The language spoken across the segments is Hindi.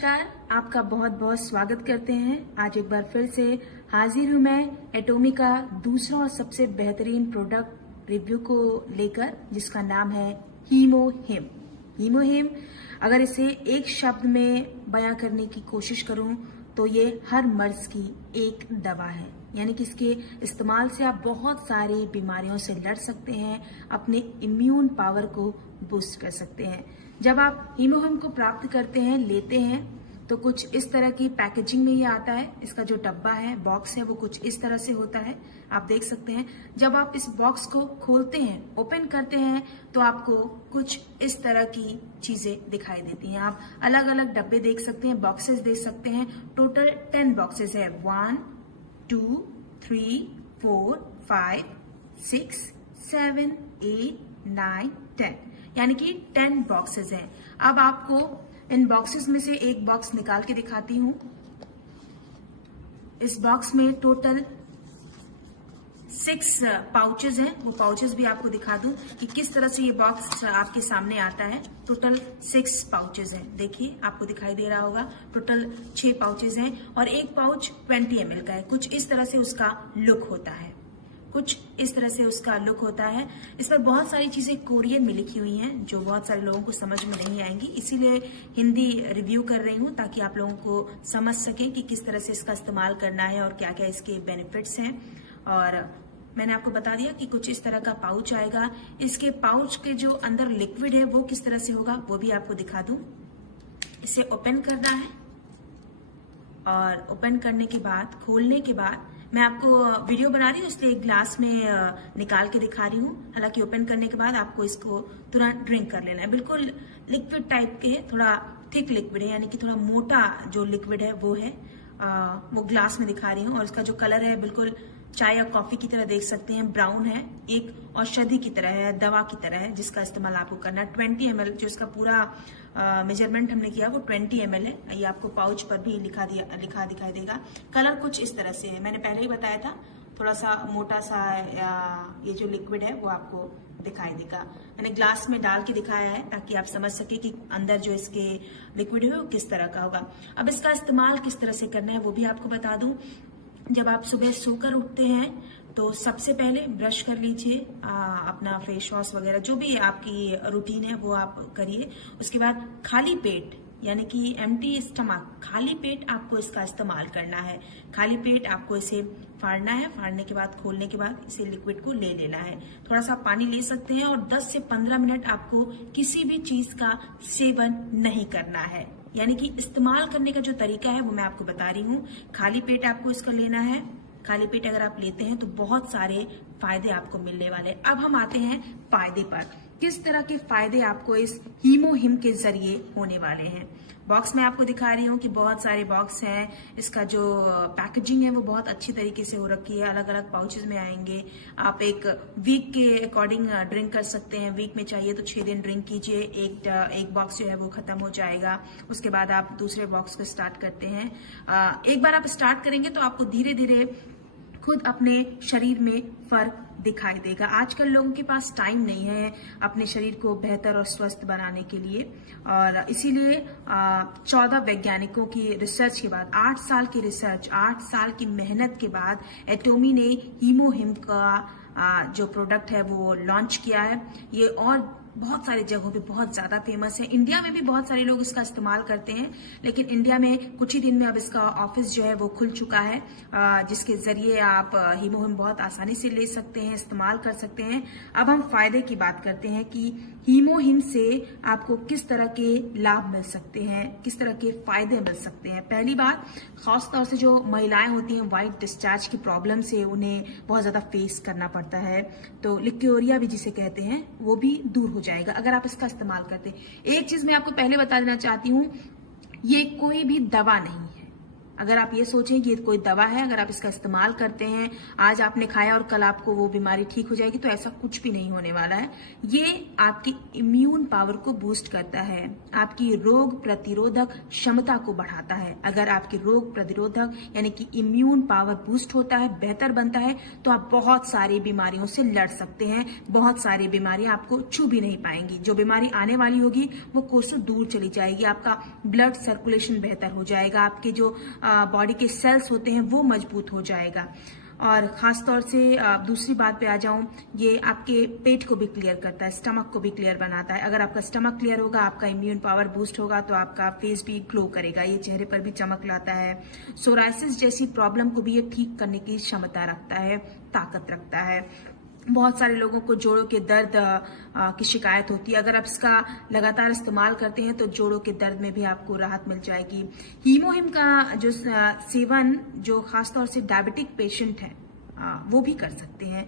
नमस्कार, आपका बहुत बहुत स्वागत करते हैं। आज एक बार फिर से हाजिर हूं मैं एटोमी का दूसरा और सबसे बेहतरीन प्रोडक्ट रिव्यू को लेकर, जिसका नाम है हीमोहिम। हीमोहिम अगर इसे एक शब्द में बयां करने की कोशिश करूं तो ये हर मर्ज की एक दवा है। यानी कि इसके इस्तेमाल से आप बहुत सारी बीमारियों से लड़ सकते हैं, अपने इम्यून पावर को बूस्ट कर सकते हैं। जब आप हीमोहिम को प्राप्त करते हैं, लेते हैं, तो कुछ इस तरह की पैकेजिंग में ये आता है। इसका जो डब्बा है, बॉक्स है, वो कुछ इस तरह से होता है, आप देख सकते हैं। जब आप इस बॉक्स को खोलते हैं, ओपन करते हैं, तो आपको कुछ इस तरह की चीजें दिखाई देती हैं। आप अलग अलग डब्बे देख सकते हैं, बॉक्सेस देख सकते हैं। टोटल 10 बॉक्सेस है। 1 2 3 4 5 6 7 8 9 10, यानी कि 10 बॉक्सेस हैं। अब आपको इन बॉक्सेस में से एक बॉक्स निकाल के दिखाती हूं। इस बॉक्स में टोटल 6 पाउचेस हैं। वो पाउचेस भी आपको दिखा दूं कि किस तरह से ये बॉक्स आपके सामने आता है। टोटल 6 पाउचेस हैं। देखिए, आपको दिखाई दे रहा होगा। टोटल 6 पाउचेस हैं और एक पाउच 20 ml का है। कुछ इस तरह से उसका लुक होता है। इसमें बहुत सारी चीजें कोरियन में लिखी हुई हैं, जो बहुत सारे लोगों को समझ में नहीं आएंगी, इसीलिए हिंदी रिव्यू कर रही हूं, ताकि आप लोगों को समझ सकें कि किस तरह से इसका इस्तेमाल करना है और क्या क्या इसके बेनिफिट्स हैं। और मैंने आपको बता दिया कि कुछ इस तरह का पाउच आएगा। इसके पाउच के जो अंदर लिक्विड है वो किस तरह से होगा, वो भी आपको दिखा दूं। इसे ओपन करना है और ओपन करने के बाद, खोलने के बाद, मैं आपको वीडियो बना रही हूँ इसलिए एक ग्लास में निकाल के दिखा रही हूँ। हालांकि ओपन करने के बाद आपको इसको तुरंत ड्रिंक कर लेना है। बिल्कुल लिक्विड टाइप के है, थोड़ा थिक लिक्विड है, यानी कि थोड़ा मोटा जो लिक्विड है वो है। वो ग्लास में दिखा रही हूँ और इसका जो कलर है बिल्कुल चाय या कॉफी की तरह देख सकते हैं, ब्राउन है। एक औषधि की तरह है, दवा की तरह है, जिसका इस्तेमाल आपको करना है। 20 ml जो इसका पूरा मेजरमेंट हमने किया वो 20 ml है। ये आपको पाउच पर भी लिखा दिखाई देगा। कलर कुछ इस तरह से है, मैंने पहले ही बताया था। थोड़ा सा मोटा सा ये जो लिक्विड है वो आपको दिखाई देगा। मैंने ग्लास में डाल के दिखाया है ताकि आप समझ सके कि अंदर जो इसके लिक्विड है वो किस तरह का होगा। अब इसका इस्तेमाल किस तरह से करना है वो भी आपको बता दूं। जब आप सुबह सोकर उठते हैं तो सबसे पहले ब्रश कर लीजिए, अपना फेस वॉश वगैरह जो भी आपकी रूटीन है वो आप करिए। उसके बाद खाली पेट, यानी कि एम्प्टी स्टमक, खाली पेट आपको इसका इस्तेमाल करना है। खाली पेट आपको इसे फाड़ना है। फाड़ने के बाद, खोलने के बाद इसे लिक्विड को ले लेना है। थोड़ा सा पानी ले सकते हैं और 10 से 15 मिनट आपको किसी भी चीज का सेवन नहीं करना है। यानी कि इस्तेमाल करने का जो तरीका है वो मैं आपको बता रही हूँ। खाली पेट आपको इसका लेना है। खाली पेट अगर आप लेते हैं तो बहुत सारे फायदे आपको मिलने वाले। अब हम आते हैं फायदे पर। किस तरह के फायदे आपको इस हीमोहिम के जरिए होने वाले हैं। बॉक्स में आपको दिखा रही हूँ कि बहुत सारे बॉक्स हैं। इसका जो पैकेजिंग है वो बहुत अच्छी तरीके से हो रखी है। अलग अलग पाउचेस में आएंगे। आप एक वीक के अकॉर्डिंग ड्रिंक कर सकते हैं। वीक में चाहिए तो 6 दिन ड्रिंक कीजिए। एक बॉक्स जो है वो खत्म हो जाएगा। उसके बाद आप दूसरे बॉक्स को स्टार्ट करते हैं। एक बार आप स्टार्ट करेंगे तो आपको धीरे धीरे खुद अपने शरीर में फर्क दिखाई देगा। आजकल लोगों के पास टाइम नहीं है अपने शरीर को बेहतर और स्वस्थ बनाने के लिए, और इसीलिए 14 वैज्ञानिकों की रिसर्च के बाद, 8 साल की रिसर्च, 8 साल की मेहनत के बाद एटोमी ने हीमोहिम का जो प्रोडक्ट है वो लॉन्च किया है। ये और बहुत सारी जगहों पे बहुत ज्यादा फेमस है। इंडिया में भी बहुत सारे लोग इसका इस्तेमाल करते हैं, लेकिन इंडिया में कुछ ही दिन में अब इसका ऑफिस जो है वो खुल चुका है, जिसके जरिए आप हीमोहिम बहुत आसानी से ले सकते हैं, इस्तेमाल कर सकते हैं। अब हम फायदे की बात करते हैं कि हीमोहिम से आपको किस तरह के लाभ मिल सकते हैं, किस तरह के फायदे मिल सकते हैं। पहली बात, खासतौर से जो महिलाएं होती हैं, व्हाइट डिस्चार्ज की प्रॉब्लम से उन्हें बहुत ज्यादा फेस करना पड़ता है, तो लिक्योरिया भी जिसे कहते हैं, वो भी दूर हो जाएगा अगर आप इसका इस्तेमाल करते हैं। एक चीज मैं आपको पहले बता देना चाहती हूँ, ये कोई भी दवा नहीं है। अगर आप ये सोचें कि ये कोई दवा है, अगर आप इसका इस्तेमाल करते हैं, आज आपने खाया और कल आपको वो बीमारी ठीक हो जाएगी, तो ऐसा कुछ भी नहीं होने वाला है। ये आपकी इम्यून पावर को बूस्ट करता है, आपकी रोग प्रतिरोधक क्षमता को बढ़ाता है। अगर आपकी रोग प्रतिरोधक यानी कि इम्यून पावर बूस्ट होता है, बेहतर बनता है, तो आप बहुत सारी बीमारियों से लड़ सकते हैं। बहुत सारी बीमारियां आपको छू भी नहीं पाएंगी। जो बीमारी आने वाली होगी वो कोसों दूर चली जाएगी। आपका ब्लड सर्कुलेशन बेहतर हो जाएगा, आपके जो बॉडी के सेल्स होते हैं वो मजबूत हो जाएगा। और खास तौर से दूसरी बात पे आ जाऊं, ये आपके पेट को भी क्लियर करता है, स्टमक को भी क्लियर बनाता है। अगर आपका स्टमक क्लियर होगा, आपका इम्यून पावर बूस्ट होगा, तो आपका फेस भी ग्लो करेगा, ये चेहरे पर भी चमक लाता है। सोराइसिस जैसी प्रॉब्लम को भी ये ठीक करने की क्षमता रखता है, ताकत रखता है। बहुत सारे लोगों को जोड़ों के दर्द की शिकायत होती है। अगर आप इसका लगातार इस्तेमाल करते हैं तो जोड़ों के दर्द में भी आपको राहत मिल जाएगी। हीमोहिम का जो सेवन जो खासतौर से डायबिटिक पेशेंट है वो भी कर सकते हैं।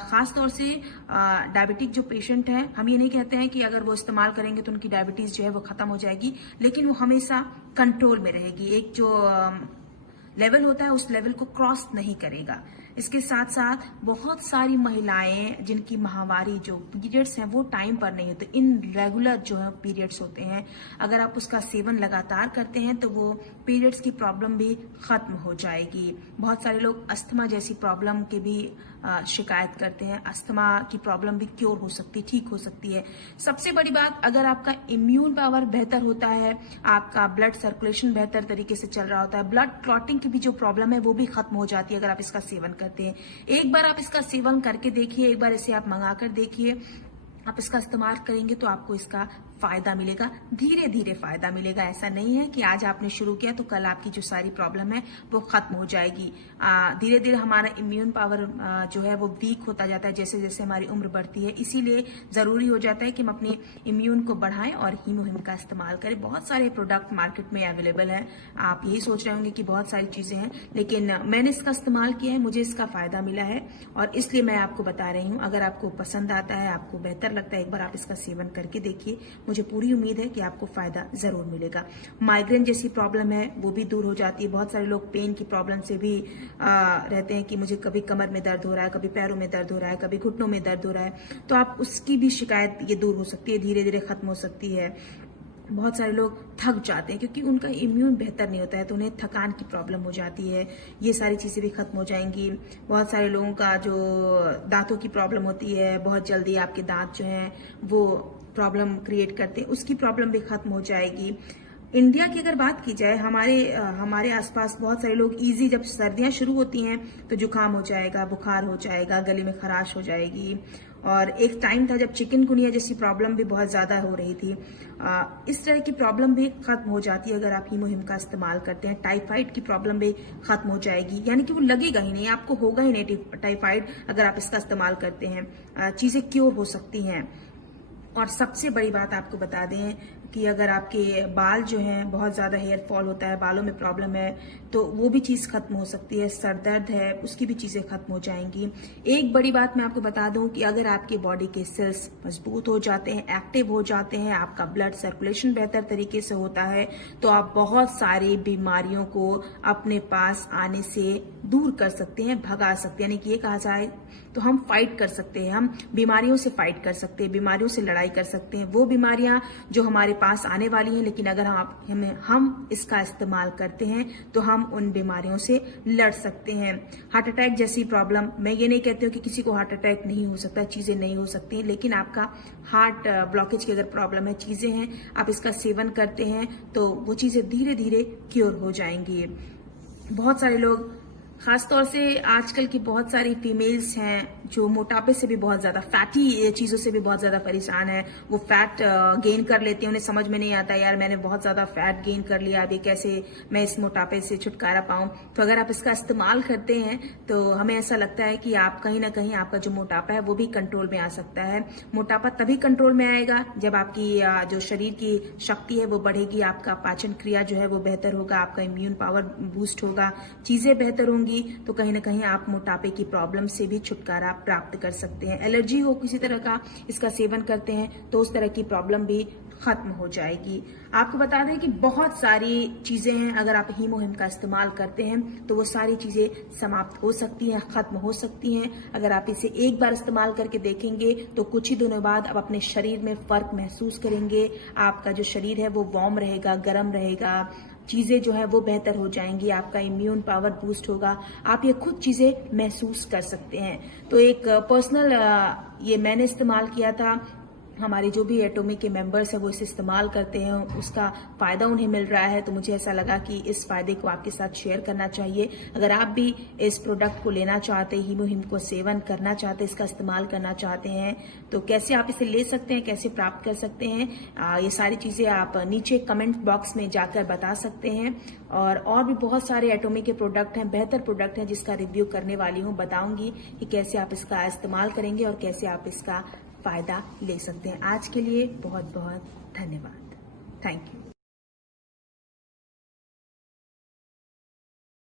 खास तौर से डायबिटिक जो पेशेंट है, हम ये नहीं कहते हैं कि अगर वो इस्तेमाल करेंगे तो उनकी डायबिटीज जो है वो खत्म हो जाएगी, लेकिन वो हमेशा कंट्रोल में रहेगी। एक जो लेवल होता है उस लेवल को क्रॉस नहीं करेगा। इसके साथ साथ बहुत सारी महिलाएं जिनकी माहवारी जो पीरियड्स हैं वो टाइम पर नहीं होते, इनरेगुलर जो है पीरियड्स होते हैं, अगर आप उसका सेवन लगातार करते हैं तो वो पीरियड्स की प्रॉब्लम भी खत्म हो जाएगी। बहुत सारे लोग अस्थमा जैसी प्रॉब्लम के भी शिकायत करते हैं। अस्थमा की प्रॉब्लम भी क्योर हो सकती, ठीक हो सकती है। सबसे बड़ी बात, अगर आपका इम्यून पावर बेहतर होता है, आपका ब्लड सर्कुलेशन बेहतर तरीके से चल रहा होता है, ब्लड क्लॉटिंग की भी जो प्रॉब्लम है वो भी खत्म हो जाती है अगर आप इसका सेवन करते हैं। एक बार आप इसका सेवन करके देखिए, एक बार इसे आप मंगा कर देखिए, आप इसका इस्तेमाल करेंगे तो आपको इसका फायदा मिलेगा, धीरे धीरे फायदा मिलेगा। ऐसा नहीं है कि आज आपने शुरू किया तो कल आपकी जो सारी प्रॉब्लम है वो खत्म हो जाएगी। धीरे धीरे हमारा इम्यून पावर जो है वो वीक होता जाता है जैसे जैसे हमारी उम्र बढ़ती है। इसीलिए जरूरी हो जाता है कि हम अपने इम्यून को बढ़ाएं और हीमोहिम का इस्तेमाल करें। बहुत सारे प्रोडक्ट मार्केट में अवेलेबल है। आप यही सोच रहे होंगे कि बहुत सारी चीजें हैं, लेकिन मैंने इसका इस्तेमाल किया है, मुझे इसका फायदा मिला है और इसलिए मैं आपको बता रही हूँ। अगर आपको पसंद आता है, आपको बेहतर लगता है, एक बार आप इसका सेवन करके देखिए। मुझे पूरी उम्मीद है कि आपको फायदा जरूर मिलेगा। माइग्रेन जैसी प्रॉब्लम है वो भी दूर हो जाती है। बहुत सारे लोग पेन की प्रॉब्लम से भी रहते हैं कि मुझे कभी कमर में दर्द हो रहा है, कभी पैरों में दर्द हो रहा है, कभी घुटनों में दर्द हो रहा है, तो आप उसकी भी शिकायत ये दूर हो सकती है, धीरे धीरे खत्म हो सकती है। बहुत सारे लोग थक जाते हैं क्योंकि उनका इम्यून बेहतर नहीं होता है, तो उन्हें थकान की प्रॉब्लम हो जाती है। ये सारी चीजें भी खत्म हो जाएंगी। बहुत सारे लोगों का जो दांतों की प्रॉब्लम होती है, बहुत जल्दी आपके दांत जो हैं वो प्रॉब्लम क्रिएट करते हैं, उसकी प्रॉब्लम भी खत्म हो जाएगी। इंडिया की अगर बात की जाए, हमारे आसपास बहुत सारे लोग इजी, जब सर्दियां शुरू होती हैं तो जुकाम हो जाएगा, बुखार हो जाएगा, गले में खराश हो जाएगी। और एक टाइम था जब चिकनगुनिया जैसी प्रॉब्लम भी बहुत ज्यादा हो रही थी। इस तरह की प्रॉब्लम भी खत्म हो जाती है अगर आप हीमोहिम का इस्तेमाल करते हैं। टाइफाइड की प्रॉब्लम भी खत्म हो जाएगी, यानी कि वो लगेगा ही नहीं, आपको होगा ही नहीं टाइफाइड अगर आप इसका इस्तेमाल करते हैं। चीजें क्योर हो सकती हैं। और सबसे बड़ी बात आपको बता दें कि अगर आपके बाल जो हैं बहुत ज्यादा हेयर फॉल होता है, बालों में प्रॉब्लम है, तो वो भी चीज खत्म हो सकती है। सर दर्द है, उसकी भी चीजें खत्म हो जाएंगी। एक बड़ी बात मैं आपको बता दूं कि अगर आपके बॉडी के सेल्स मजबूत हो जाते हैं, एक्टिव हो जाते हैं, आपका ब्लड सर्कुलेशन बेहतर तरीके से होता है, तो आप बहुत सारी बीमारियों को अपने पास आने से दूर कर सकते हैं, भगा सकते हैं। यानी कि ये कहा जाए तो हम फाइट कर सकते हैं, हम बीमारियों से फाइट कर सकते हैं, बीमारियों से लड़ाई कर सकते हैं। वो बीमारियां जो हमारे पास आने वाली हैं, लेकिन अगर हम इसका इस्तेमाल करते हैं तो हम उन बीमारियों से लड़ सकते हैं। हार्ट अटैक जैसी प्रॉब्लम, मैं ये नहीं कहती हूँ कि किसी को हार्ट अटैक नहीं हो सकता, चीजें नहीं हो सकती, लेकिन आपका हार्ट ब्लॉकेज की अगर प्रॉब्लम है, चीजें हैं, आप इसका सेवन करते हैं तो वो चीजें धीरे धीरे क्योर हो जाएंगी। बहुत सारे लोग, खासतौर से आजकल की बहुत सारी फीमेल्स हैं जो मोटापे से भी बहुत ज्यादा, फैटी चीजों से भी बहुत ज्यादा परेशान है। वो फैट गेन कर लेते हैं, उन्हें समझ में नहीं आता यार मैंने बहुत ज्यादा फैट गेन कर लिया, अभी कैसे मैं इस मोटापे से छुटकारा पाऊं। तो अगर आप इसका इस्तेमाल करते हैं तो हमें ऐसा लगता है कि आप कहीं ना कहीं आपका जो मोटापा है वो भी कंट्रोल में आ सकता है। मोटापा तभी कंट्रोल में आएगा जब आपकी जो शरीर की शक्ति है वो बढ़ेगी, आपका पाचन क्रिया जो है वो बेहतर होगा, आपका इम्यून पावर बूस्ट होगा, चीजें बेहतर होंगी, तो कहीं ना कहीं आप मोटापे की प्रॉब्लम से भी छुटकारा प्राप्त कर सकते हैं। एलर्जी हो किसी तरह का, इसका सेवन करते हैं तो उस तरह की प्रॉब्लम भी खत्म हो जाएगी। आपको बता दें कि बहुत सारी चीजें हैं, अगर आप हीमोहिम का इस्तेमाल करते हैं तो वो सारी चीजें समाप्त हो सकती हैं, खत्म हो सकती हैं। अगर आप इसे एक बार इस्तेमाल करके देखेंगे तो कुछ ही दिनों बाद आप अपने शरीर में फर्क महसूस करेंगे। आपका जो शरीर है वो वार्म रहेगा, गर्म रहेगा, चीजें जो है वो बेहतर हो जाएंगी, आपका इम्यून पावर बूस्ट होगा, आप ये खुद चीजें महसूस कर सकते हैं। तो एक पर्सनल ये मैंने इस्तेमाल किया था, हमारे जो भी एटॉमिक के मेंबर्स हैं वो इसे इस्तेमाल करते हैं, उसका फायदा उन्हें मिल रहा है, तो मुझे ऐसा लगा कि इस फायदे को आपके साथ शेयर करना चाहिए। अगर आप भी इस प्रोडक्ट को लेना चाहते हैं, हीमोहिम को सेवन करना चाहते हैं, इसका इस्तेमाल करना चाहते हैं, तो कैसे आप इसे ले सकते हैं, कैसे प्राप्त कर सकते हैं, ये सारी चीजें आप नीचे कमेंट बॉक्स में जाकर बता सकते हैं। और भी बहुत सारे एटॉमिक के प्रोडक्ट हैं, बेहतर प्रोडक्ट हैं, जिसका रिव्यू करने वाली हूँ, बताऊंगी कि कैसे आप इसका इस्तेमाल करेंगे और कैसे आप इसका फायदा ले सकते हैं। आज के लिए बहुत बहुत धन्यवाद। Thank you.